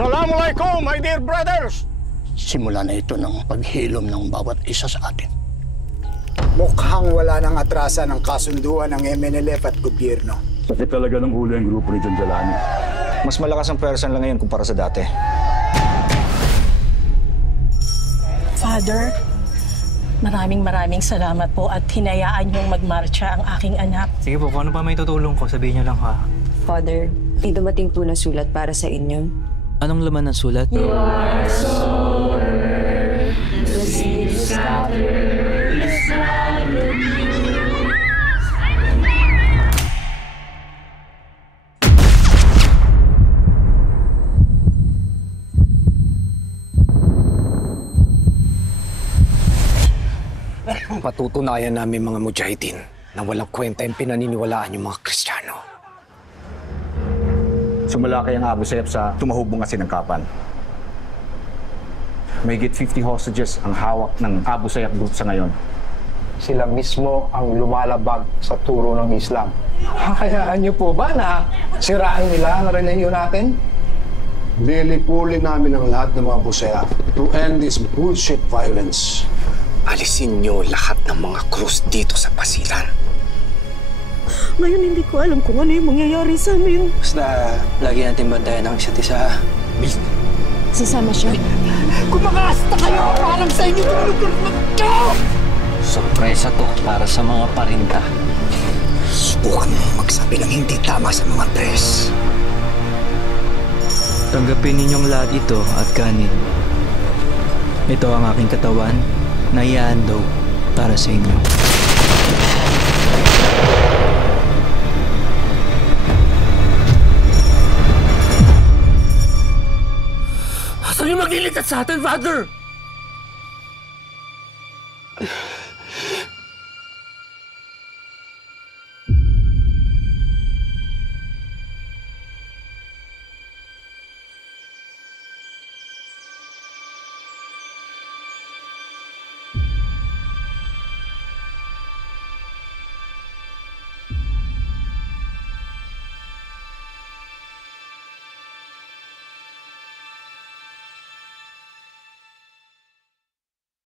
Assalamualaikum, my dear brothers! Simula na ito ng paghilom ng bawat isa sa atin. Mukhang wala nang atrasa ng kasunduan ng MNLF at gobyerno. Sakit talaga ng ulo yung grupo ni John Jalani. Mas malakas ang person lang ngayon kumpara sa dati. Father, maraming salamat po at hinayaan niyong magmarcha ang aking anak. Sige po, kung ano pa may tutulong ko, sabihin niyo lang ha. Father, may dumating po na sulat para sa inyo. Anong laman ng sulat? Your soul, the seed scattered is not with you. Patutunayan namin mga mujahidin na walang kwenta yung pinaniniwalaan yung mga Kristiyano. Sumalaki ang Abu Sayyaf sa tumahubong kasinangkapan. Mahigit 50 hostages ang hawak ng Abu Sayyaf group sa ngayon. Sila mismo ang lumalabag sa turo ng Islam. Hayaan niyo po ba na sirain nila ang relihiyon natin? Lilipulin namin ang lahat ng mga Abu Sayyaf to end this bullshit violence. Alisin niyo lahat ng mga krus dito sa Pasilan. Ngayon hindi ko alam kung ano yung mangyayari sa amin. Basta, lagi natin bantayan ang isa't isa. Sasama siya. Kumakasta kayo! Parang sa inyo lugar na ito! Sorpresa to para sa mga parinta. Subukan mong magsabi ng hindi tama sa mga pres. Tanggapin ninyong lahat ito at kanin. Ito ang aking katawan na ihahandog para sa inyo. Saan yung magliligtas sa atin, Father?